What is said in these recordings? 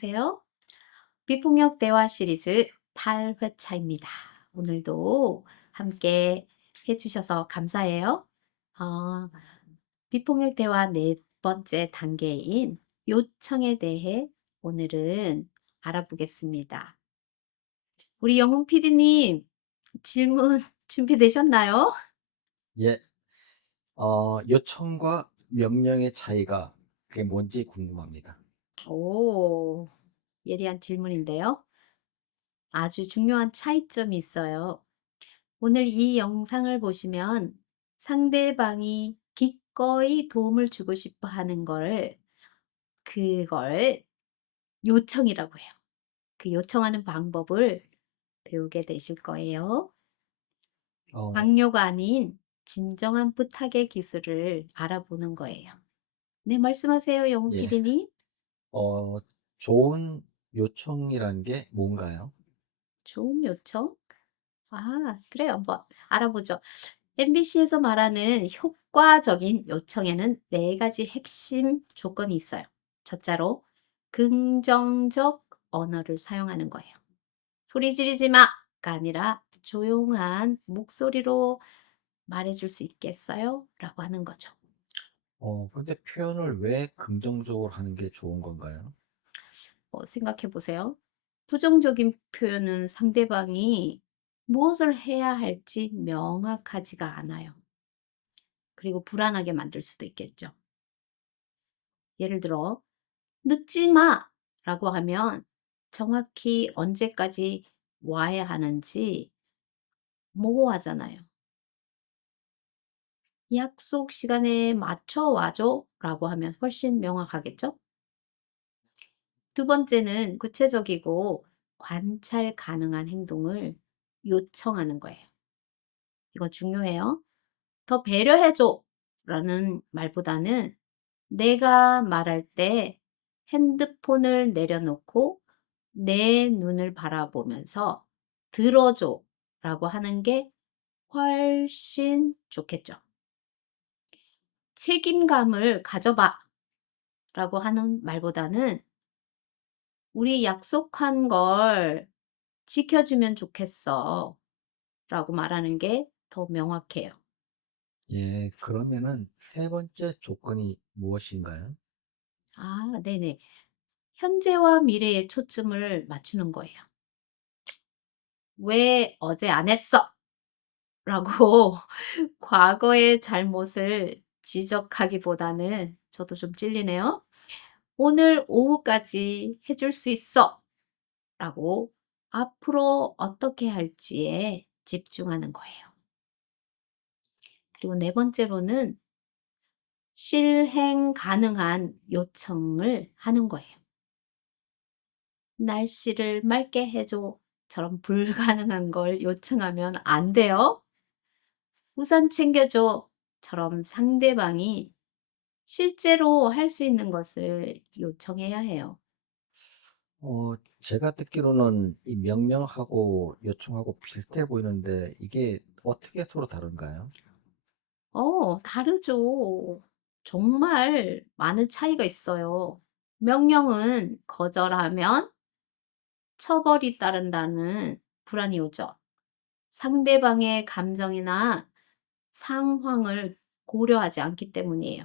안녕하세요. 비폭력 대화 시리즈 8회차입니다. 오늘도 함께 해주셔서 감사해요. 어, 비폭력 대화 네 번째 단계인 요청에 대해 오늘은 알아보겠습니다. 우리 영웅 PD님 질문 준비되셨나요? 예. 요청과 명령의 차이가 그게 뭔지 궁금합니다. 오, 예리한 질문인데요. 아주 중요한 차이점이 있어요. 오늘 이 영상을 보시면 상대방이 기꺼이 도움을 주고 싶어 하는 그걸 요청이라고 해요. 그 요청하는 방법을 배우게 되실 거예요. 어 강요가 아닌 진정한 부탁의 기술을 알아보는 거예요. 네, 말씀하세요, 영웅 예. PD님. 어 좋은 요청이라는 게 뭔가요? 좋은 요청? 아, 그래요. 한번 알아보죠. MBC에서 말하는 효과적인 요청에는 네 가지 핵심 조건이 있어요. 첫째로 긍정적 언어를 사용하는 거예요. 소리 지르지 마가 아니라 조용한 목소리로 말해줄 수 있겠어요? 라고 하는 거죠. 근데 표현을 왜 긍정적으로 하는 게 좋은 건가요? 생각해 보세요. 부정적인 표현은 상대방이 무엇을 해야 할지 명확하지가 않아요. 그리고 불안하게 만들 수도 있겠죠. 예를 들어 "늦지 마."라고 하면 정확히 언제까지 와야 하는지 모호하잖아요. "약속 시간에 맞춰 와 줘."라고 하면 훨씬 명확하겠죠? 두 번째는 구체적이고 관찰 가능한 행동을 요청하는 거예요. 이거 중요해요. "더 배려해 줘."라는 말보다는 내가 말할 때 핸드폰을 내려놓고 내 눈을 바라보면서 "들어줘" 라고 하는 게 훨씬 좋겠죠. "책임감을 가져봐" 라고 하는 말보다는 "우리 약속한 걸 지켜주면 좋겠어" 라고 말하는 게 더 명확해요. 예. 그러면은 세 번째 조건이 무엇인가요? 아, 네네. 현재와 미래에 초점을 맞추는 거예요. "왜 어제 안 했어?" 라고 과거의 잘못을 지적하기보다는 저도 좀 찔리네요. "오늘 오후까지 해줄 수 있어." 라고 앞으로 어떻게 할지에 집중하는 거예요. 그리고 네 번째로는 실행 가능한 요청을 하는 거예요. "날씨를 맑게 해 줘."처럼 불가능한 걸 요청하면 안 돼요. "우산 챙겨 줘."처럼 상대방이 실제로 할 수 있는 것을 요청해야 해요. 제가 듣기로는 이 명령하고 요청하고 비슷해 보이는데 이게 어떻게 서로 다른가요? 다르죠. 정말 많은 차이가 있어요. 명령은 거절하면 처벌이 따른다는 불안이 오죠. 상대방의 감정이나 상황을 고려하지 않기 때문이에요.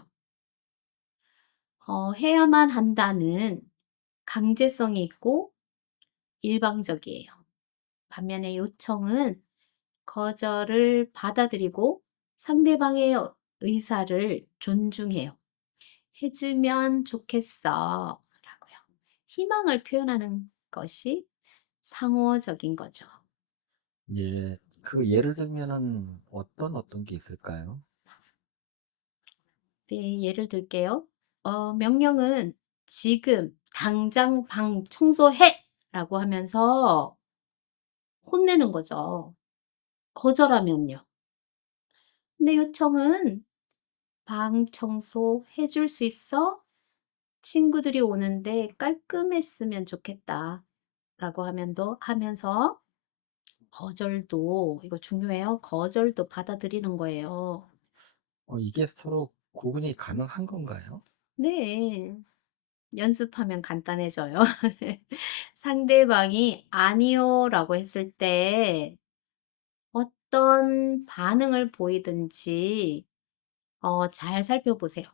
해야만 한다는 강제성이 있고 일방적이에요. 반면에 요청은 거절을 받아들이고 상대방의 의사를 존중해요. "해 주면 좋겠어." 라고요. 희망을 표현하는 것이 상호적인 거죠. 예. 그 예를 들면은 어떤 게 있을까요? 네, 예를 들게요. 명령은 "지금 당장 방 청소해!" 라고 하면서 혼내는 거죠. 거절하면요. 근데 요청은 "방 청소해 줄 수 있어? 친구들이 오는데 깔끔했으면 좋겠다." 라고 하면서 거절도, 이거 중요해요. 거절도 받아들이는 거예요. 이게 서로 구분이 가능한 건가요? 네. 연습하면 간단해져요. 상대방이 "아니요."라고 했을 때 어떤 반응을 보이든지 잘 살펴보세요.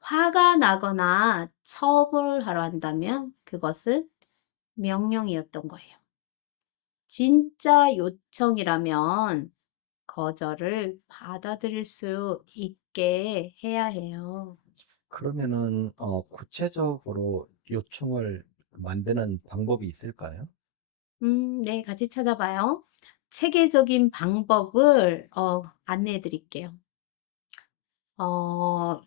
화가 나거나 처벌하려 한다면 그것은 명령이었던 거예요. 진짜 요청이라면 거절을 받아들일 수 있게 해야 해요. 그러면은 구체적으로 요청을 만드는 방법이 있을까요? 네. 같이 찾아봐요. 체계적인 방법을 안내해 드릴게요. 어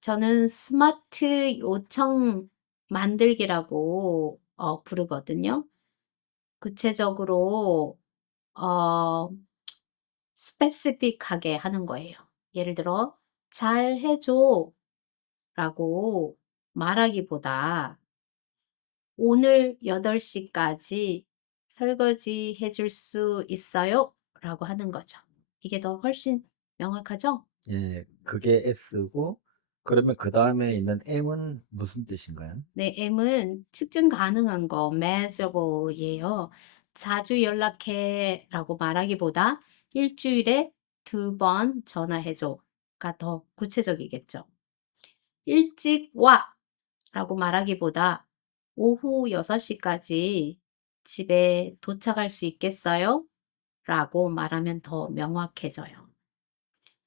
저는 스마트 요청 만들기라고 부르거든요. 구체적으로 어 스페시픽하게 하는 거예요. 예를 들어 "잘 해 줘."라고 말하기보다 "오늘 8 시까지 설거지해 줄 수 있어요?" 라고 하는 거죠. 이게 더 훨씬 명확하죠? 예. 그게 S고 그러면 그다음에 있는 M은 무슨 뜻인가요? 네. M은 측정 가능한 거 measurable 예요. "자주 연락해."라고 말하기보다 "일 주일에 2번 전화해 줘."가 더 구체적이겠죠. "일찍 와."라고 말하기보다 "오후 6 시까지 집에 도착할 수 있겠어요?" 라고 말하면 더 명확해져요.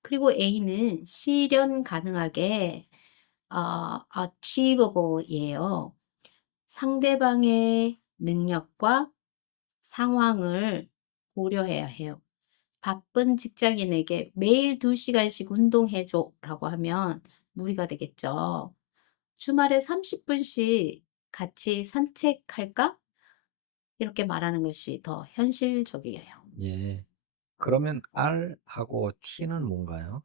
그리고 A는 실현 가능하게 achievable 예요. 상대방의 능력과 상황을 고려해야 해요. 바쁜 직장인에게 "매일 2 시간씩 운동해 줘."라고 하면 무리가 되겠죠. "주말에 30 분씩 같이 산책할까?" 이렇게 말하는 것이 더 현실적이에요. 예. 그러면 R하고 T는 뭔가요?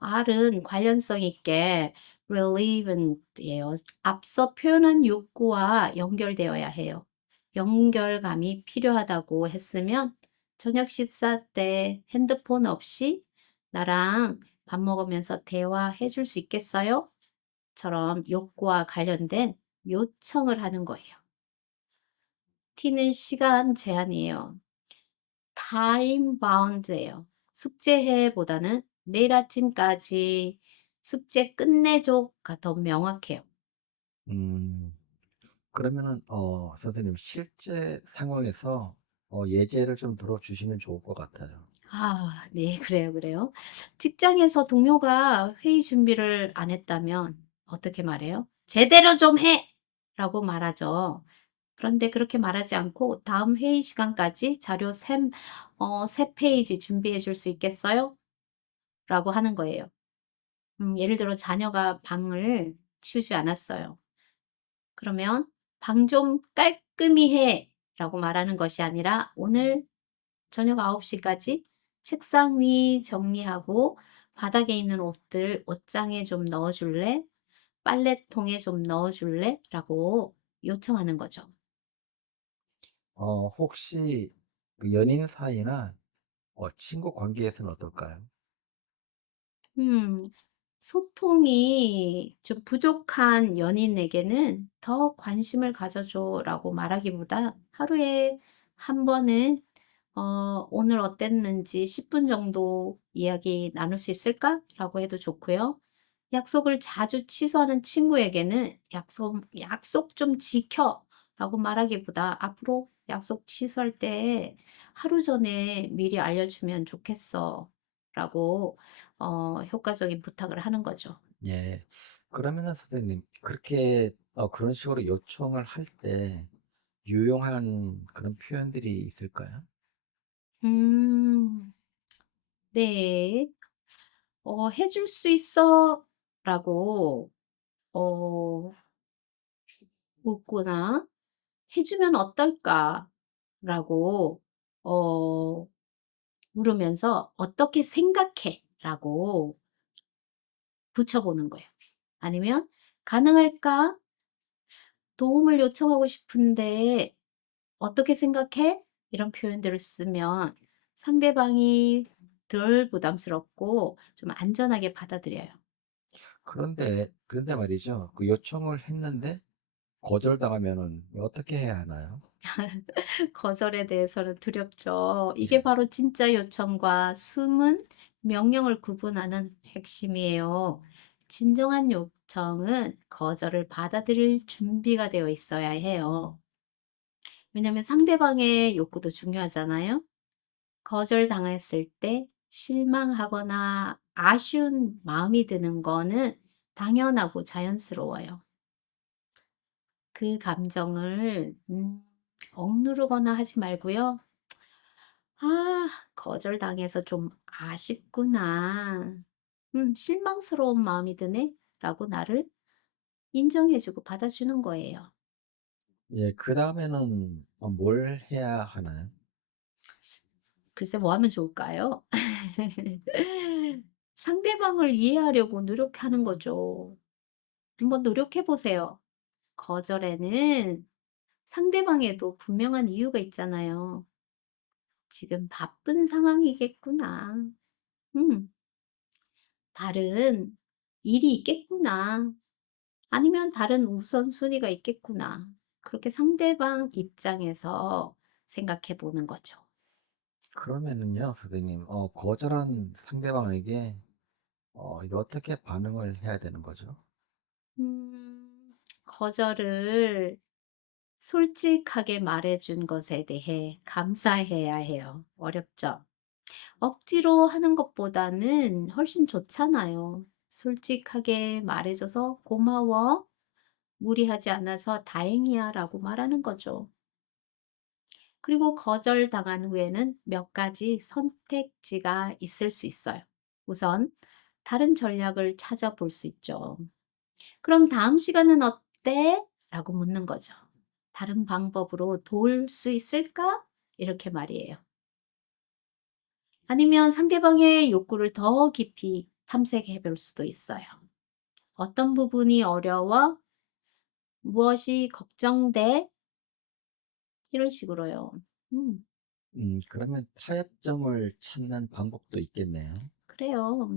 R은 관련성 있게 relevant예요. 앞서 표현한 욕구와 연결되어야 해요. 연결감이 필요하다고 했으면 "저녁 식사 때 핸드폰 없이 나랑 밥 먹으면서 대화해 줄 수 있겠어요?" 처럼 욕구와 관련된 요청을 하는 거예요. T는 시간 제한이에요. time bound예요. "숙제해"보다는 "내일 아침까지 숙제 끝내줘"가 더 명확해요. 음. 그러면은 선생님 실제 상황에서 예제를 좀 들어 주시면 좋을 것 같아요. 네. 그래요, 그래요. 직장에서 동료가 회의 준비를 안 했다면 어떻게 말해요? "제대로 좀 해!" 라고 말하죠. 그런데 그렇게 말하지 않고 "다음 회의 시간까지 자료 3 페이지 준비해 줄 수 있겠어요?" 라고 하는 거예요. 예를 들어 자녀가 방을 치우지 않았어요. 그러면 "방 좀 깔끔히 해."라고 말하는 것이 아니라 "오늘 저녁 9 시까지 책상 위 정리하고 바닥에 있는 옷들 옷장에 좀 넣어 줄래? 빨래통에 좀 넣어 줄래?" 라고 요청하는 거죠. 혹시 그 연인 사이나 친구 관계에서는 어떨까요? 음. 소통이 좀 부족한 연인에게는 "더 관심을 가져 줘."라고 말하기보다 하루에 한 번은 "오늘 어땠는지 10분 정도 이야기 나눌 수 있을까?"라고 해도 좋고요. 약속을 자주 취소하는 친구에게는 "약속 좀 지켜."라고 말하기보다 "앞으로 약속 취소할 때 하루 전에 미리 알려주면 좋겠어."라고 효과적인 부탁을 하는 거죠. 예. 그러면은 선생님 그렇게 그런 식으로 요청을 할 때 유용한 그런 표현들이 있을까요? 음. 네. "해 줄 수 있어?"라고 어 묻거나 "해 주면 어떨까?"라고 어 물으면서 "어떻게 생각해?"라고 붙여보는 거예요. 아니면 "가능할까? 도움을 요청하고 싶은데 어떻게 생각해?" 이런 표현들을 쓰면 상대방이 덜 부담스럽고 좀 안전하게 받아들여요. 그런데 말이죠. 그 요청을 했는데 거절당하면은 어떻게 해야 하나요? 거절에 대해서는 두렵죠. 이게 예. 바로 진짜 요청과 숨은 명령을 구분하는 핵심이에요. 진정한 요청은 거절을 받아들일 준비가 되어 있어야 해요. 왜냐하면 상대방의 욕구도 중요하잖아요. 거절당했을 때 실망하거나 아쉬운 마음이 드는 거는 당연하고 자연스러워요. 그 감정을 억누르거나 하지 말고요. '아 거절당해서 좀 아쉽구나. 실망스러운 마음이 드네.'라고 나를 인정해 주고 받아주는 거예요. 예. 그다음에는 뭘 해야 하나요? 글쎄 뭐 하면 좋을까요? 상대방을 이해하려고 노력하는 거죠. 한번 노력해 보세요. 거절에는 상대방에도 분명한 이유가 있잖아요. '지금 바쁜 상황이겠구나. 음 다른 일이 있겠구나.' 아니면 '다른 우선순위가 있겠구나.' 그렇게 상대방 입장에서 생각해 보는 거죠. 그러면은요 선생님 거절한 상대방에게 이제 어떻게 반응을 해야 되는 거죠? 거절을 솔직하게 말해 준 것에 대해 감사해야 해요. 어렵죠? 억지로 하는 것보다는 훨씬 좋잖아요. 솔직하게 말해 줘서 "고마워. 무리하지 않아서 다행이야."라고 말하는 거죠. 그리고 거절당한 후에는 몇 가지 선택지가 있을 수 있어요. 우선 다른 전략을 찾아볼 수 있죠. "그럼 다음 시간은 어때?" 라고 묻는 거죠. "다른 방법으로 도울 수 있을까?" 이렇게 말이에요. 아니면 상대방의 욕구를 더 깊이 탐색해 볼 수도 있어요. "어떤 부분이 어려워? 무엇이 걱정돼?" 이런 식으로요. 음 그러면 타협점을 찾는 방법도 있겠네요. 그래요.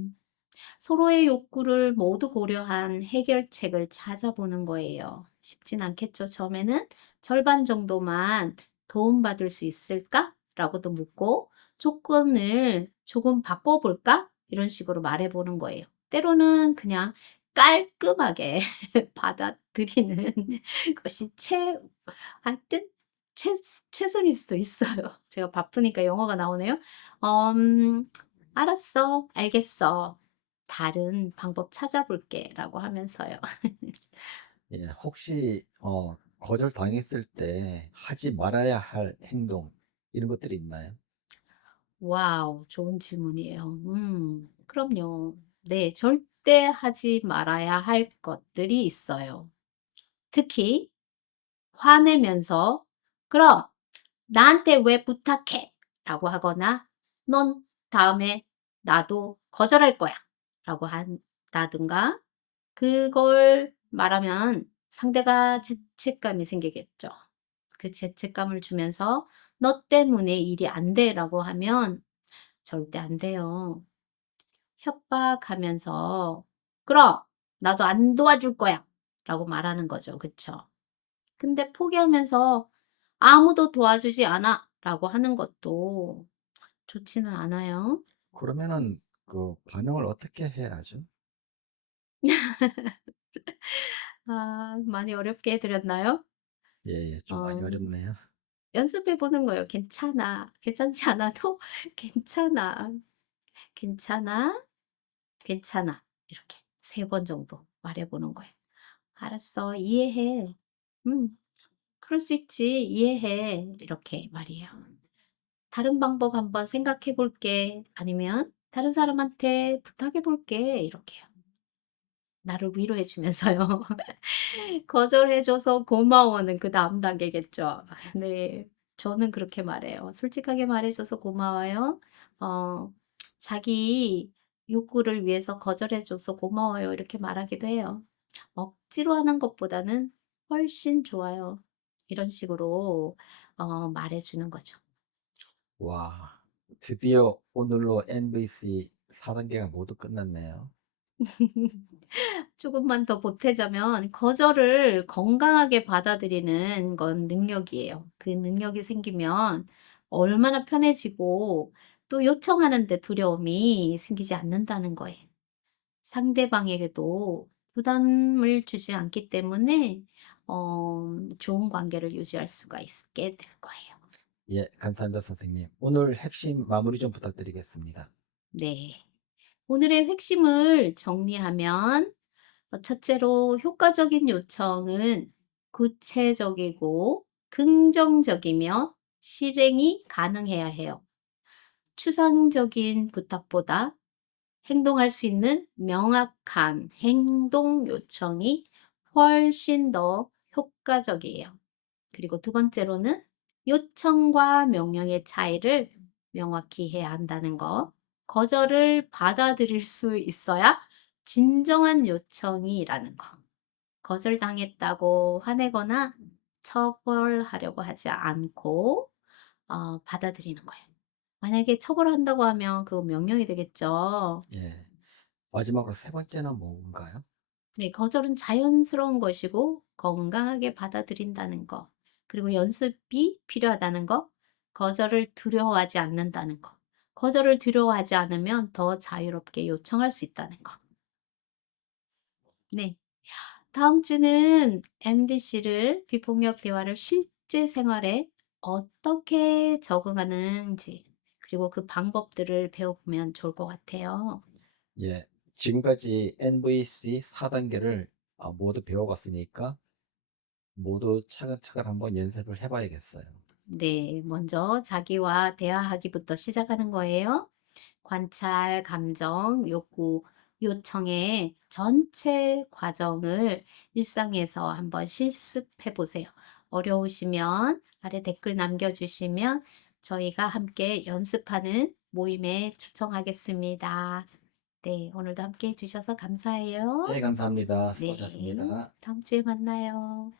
서로의 욕구를 모두 고려한 해결책을 찾아보는 거예요. 쉽진 않겠죠. 처음에는 절반 정도만 도움받을 수 있을까? 라고도 묻고 조건을 조금 바꿔볼까? 이런 식으로 말해보는 거예요. 때로는 그냥 깔끔하게 받아들이는 것이 하여튼 최, 최선일 수도 있어요. 제가 바쁘니까 영어가 나오네요. 음, 알았어, 알겠어. 다른 방법 찾아볼게 라고 하면서요. 예. 혹시 거절당했을 때 하지 말아야 할 행동 이런 것들이 있나요? 와우, 좋은 질문이에요. 그럼요. 네, 절대 하지 말아야 할 것들이 있어요. 특히 화내면서 "그럼 나한테 왜 부탁해?" 라고 하거나 "넌 다음에 나도 거절할 거야." 라고 한다든가 그걸 말하면 상대가 죄책감이 생기겠죠. 그 죄책감을 주면서 "너 때문에 일이 안 돼."라고 하면 절대 안 돼요. 협박하면서 "그럼 나도 안 도와줄 거야."라고 말하는 거죠. 그쵸? 근데 포기하면서 "아무도 도와주지 않아."라고 하는 것도 좋지는 않아요. 그러면은 그 반응을 어떻게 해야 하죠? 많이 어렵게 해 드렸나요? 예예. 좀 많이 어 어렵네요. 연습해 보는 거예요. "괜찮아. 괜찮지 않아도 괜찮아. 괜찮아. 괜찮아." 이렇게 3번 정도 말해 보는 거예요. "알았어. 이해해. 음 그럴 수 있지. 이해해." 이렇게 말이에요. "다른 방법 한번 생각해 볼게." 아니면 "다른 사람한테 부탁해 볼게." 이렇게요. 나를 위로해 주면서요. 거절해 줘서 고마워는 그다음 단계겠죠. 네. 저는 그렇게 말해요. "솔직하게 말해 줘서 고마워요. 어 자기 욕구를 위해서 거절해 줘서 고마워요." 이렇게 말하기도 해요. 억지로 하는 것보다는 훨씬 좋아요. 이런 식으로 말해 주는 거죠. 와. 드디어 오늘로 MBC 4 단계가 모두 끝났네요. 조금만 더 보태자면 거절을 건강하게 받아들이는 건 능력이에요. 그 능력이 생기면 얼마나 편해지고 또 요청하는 데 두려움이 생기지 않는다는 거예요. 상대방에게도 부담을 주지 않기 때문에 좋은 관계를 유지할 수가 있게 될 거예요. 예, 감사합니다, 선생님. 오늘 핵심 마무리 좀 부탁드리겠습니다. 네. 오늘의 핵심을 정리하면 첫째로 효과적인 요청은 구체적이고 긍정적이며 실행이 가능해야 해요. 추상적인 부탁보다 행동할 수 있는 명확한 행동 요청이 훨씬 더 효과적이에요. 그리고 두 번째로는 요청과 명령의 차이를 명확히 해야 한다는 거. 거절을 받아들일 수 있어야 진정한 요청이라는 거. 거절당했다고 화내거나 처벌하려고 하지 않고 받아들이는 거예요. 만약에 처벌한다고 하면 그거 명령이 되겠죠. 예. 마지막으로 세 번째는 뭔가요? 네, 거절은 자연스러운 것이고 건강하게 받아들인다는 거. 그리고 연습이 필요하다는 거. 거절을 두려워하지 않는다는 거. 거절을 두려워하지 않으면 더 자유롭게 요청할 수 있다는 거. 네. 다음 주는 MBC를 비폭력 대화를 실제 생활에 어떻게 적응하는지 그리고 그 방법들을 배워보면 좋을 것 같아요. 예. 지금까지 NVC 4단계를 모두 배워봤으니까 모두 차근차근 한번 연습을 해 봐야겠어요. 네, 먼저 자기와 대화하기부터 시작하는 거예요. 관찰, 감정, 욕구, 요청의 전체 과정을 일상에서 한번 실습해 보세요. 어려우시면 아래 댓글 남겨주시면 저희가 함께 연습하는 모임에 초청하겠습니다. 네, 오늘도 함께 해주셔서 감사해요. 네, 감사합니다. 네, 수고하셨습니다. 다음 주에 만나요.